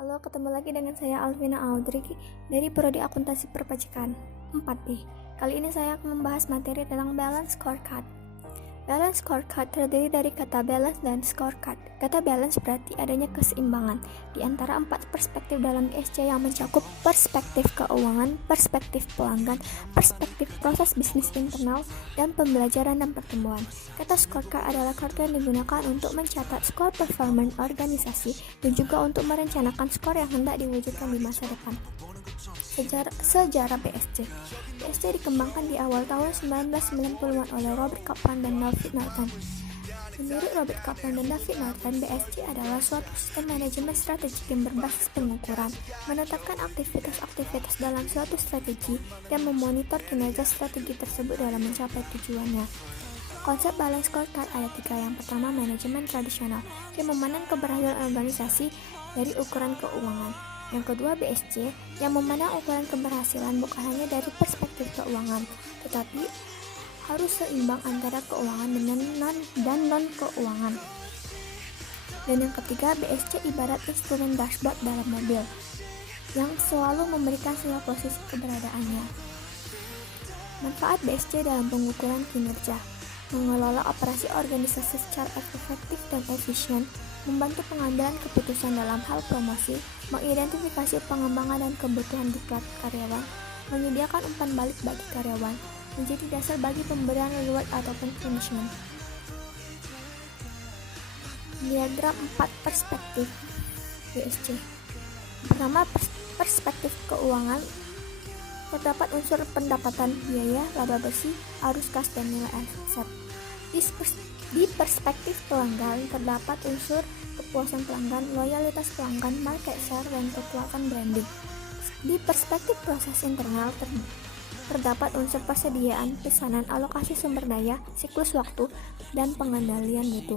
Halo, ketemu lagi dengan saya Alvina Audrey dari Prodi Akuntansi Perpajakan 4B. Kali ini saya akan membahas materi tentang balance scorecard. Balance scorecard terdiri dari kata balance dan scorecard. Kata balance berarti adanya keseimbangan di antara 4 perspektif dalam BSC yang mencakup perspektif keuangan, perspektif pelanggan, perspektif proses bisnis internal, dan pembelajaran dan pertumbuhan. Kata scorecard adalah kartu yang digunakan untuk mencatat skor performa organisasi dan juga untuk merencanakan skor yang hendak diwujudkan di masa depan. Sejarah BSC dikembangkan di awal tahun 1990-an oleh Robert Kaplan dan David Norton. Menurut Robert Kaplan dan David Norton, BSC adalah suatu sistem manajemen strategik yang berbasis pengukuran, menetapkan aktivitas-aktivitas dalam suatu strategi, dan memonitor kinerja strategi tersebut dalam mencapai tujuannya. Konsep balance scorecard ada 3. Yang pertama, manajemen tradisional, yang memandang keberhasilan organisasi dari ukuran keuangan. Yang kedua, BSC, yang memandang ukuran keberhasilan bukan hanya dari perspektif keuangan, tetapi harus seimbang antara keuangan dan non-keuangan. Dan yang ketiga, BSC ibarat instrumen dashboard dalam mobil, yang selalu memberikan sinyal posisi keberadaannya. Manfaat BSC dalam pengukuran kinerja: mengelola operasi organisasi secara efektif dan efisien, membantu pengambilan keputusan dalam hal promosi, mengidentifikasi pengembangan dan kebutuhan diklat karyawan, menyediakan umpan balik bagi karyawan, menjadi dasar bagi pemberian reward ataupun punishment. Diagram 4 perspektif BSC. Pertama, perspektif keuangan. Terdapat unsur pendapatan, biaya, laba bersih, arus kas, dan nilai aset. Di perspektif pelanggan, terdapat unsur kepuasan pelanggan, loyalitas pelanggan, market share, dan kekuatan branding. Di perspektif proses internal, terdapat unsur persediaan, pesanan, alokasi sumber daya, siklus waktu, dan pengendalian mutu.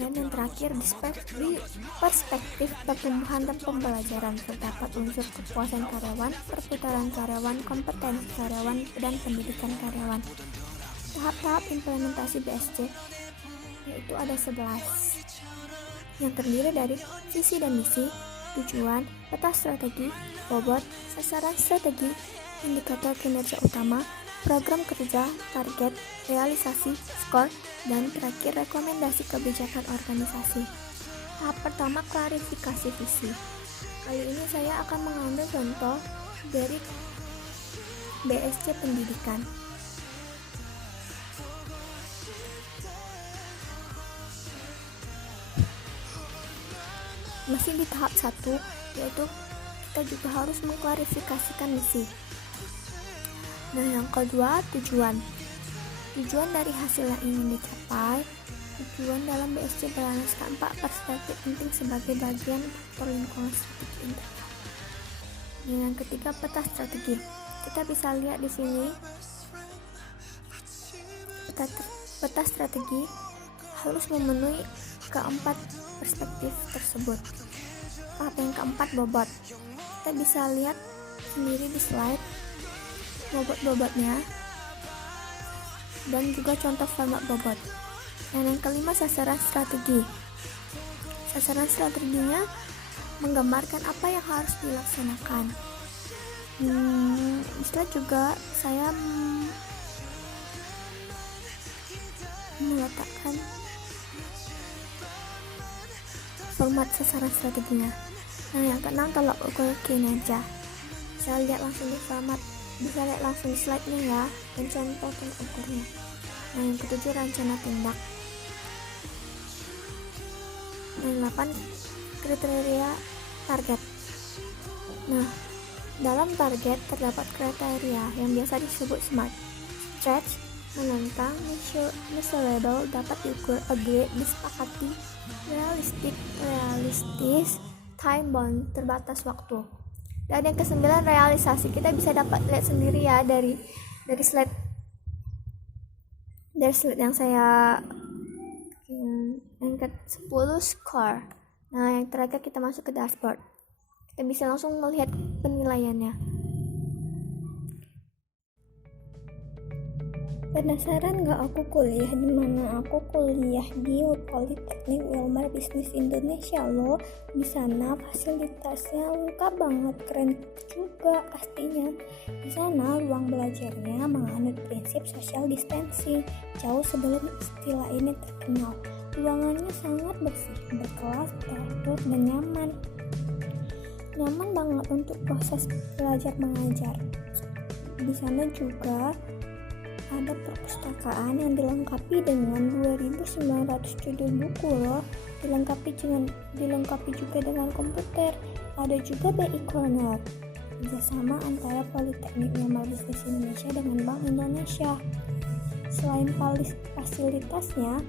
Dan yang terakhir, di perspektif pertumbuhan dan pembelajaran, terdapat unsur kepuasan karyawan, perputaran karyawan, kompetensi karyawan, dan pendidikan karyawan. Tahap-tahap implementasi BSC yaitu ada 11, yang terdiri dari visi dan misi, tujuan, peta strategi, bobot, sasaran strategi, indikator kinerja utama, program kerja, target, realisasi, skor, dan terakhir rekomendasi kebijakan organisasi. Tahap pertama, klarifikasi visi. Kali ini saya akan mengambil contoh dari BSC pendidikan. Masih di tahap 1, yaitu kita juga harus mengklarifikasikan misi. Nah, yang kedua, tujuan dari hasil yang ingin dicapai. Tujuan dalam BSC berlandaskan 4 perspektif penting sebagai bagian faktor lingkungan strategi internal. Yang ketiga, peta strategi. Kita bisa lihat di sini peta strategi harus memenuhi keempat perspektif tersebut. Tahap yang keempat, bobot. Kita bisa lihat sendiri di slide bobot-bobotnya dan juga contoh format bobot. Dan yang kelima, sasaran strategi. Sasaran strateginya menggambarkan apa yang harus dilaksanakan. Bisa juga saya meletakkan format sasaran strateginya. Nah, yang keenam, tolak ukur kinerja. Bisa lihat langsung di slide-nya ya, dan contoh tolak ukurnya. Nah, yang ketujuh, rencana tindak. Yang 8, kriteria target. Nah, dalam target terdapat kriteria yang biasa disebut SMART: stretch, menentang, measurable, dapat diukur, agree, disepakati, realistis, time bound, terbatas waktu. Dan yang ke-9, realisasi. Kita bisa dapat lihat sendiri ya dari slide yang saya yang ke-10, score. Nah, yang terakhir kita masuk ke dashboard. Kita bisa langsung melihat penilaiannya. Penasaran gak aku kuliah di mana? Aku kuliah di Politeknik Wilmar Bisnis Indonesia loh. Di sana fasilitasnya lengkap banget, keren juga pastinya. Di sana ruang belajarnya menganut prinsip social distancing jauh sebelum istilah ini terkenal. Ruangannya sangat bersih, berkelas, teratur, dan nyaman. Nyaman banget untuk proses belajar mengajar. Di sana juga ada perpustakaan yang dilengkapi dengan 2.900 judul buku loh. Dilengkapi juga dengan komputer. Ada juga BI Corner, kerjasama antara Politeknik Wilmar Bisnis Indonesia dengan Bank Indonesia. Selain fasilitasnya,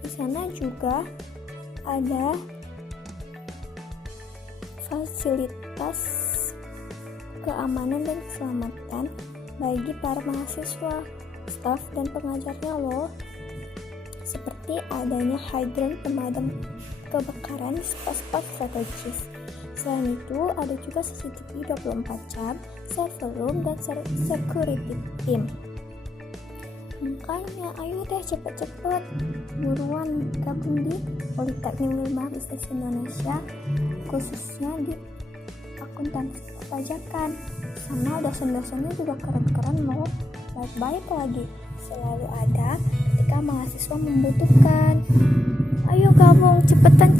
di sana juga ada fasilitas keamanan dan keselamatan bagi para mahasiswa, staf, dan pengajarnya loh, seperti adanya hydrant pemadam kebakaran di spot-spot strategis. Selain itu, ada juga CCTV 24 jam, server room, dan security team. Makanya ayo deh cepet-cepet buruan gabung di Politeknik Wilmar Bisnis Indonesia, khususnya di akuntansi perpajakan. Sana dosen-dosennya juga keren-keren loh, baik-baik lagi, selalu ada ketika mahasiswa membutuhkan. Ayo gabung cepetan.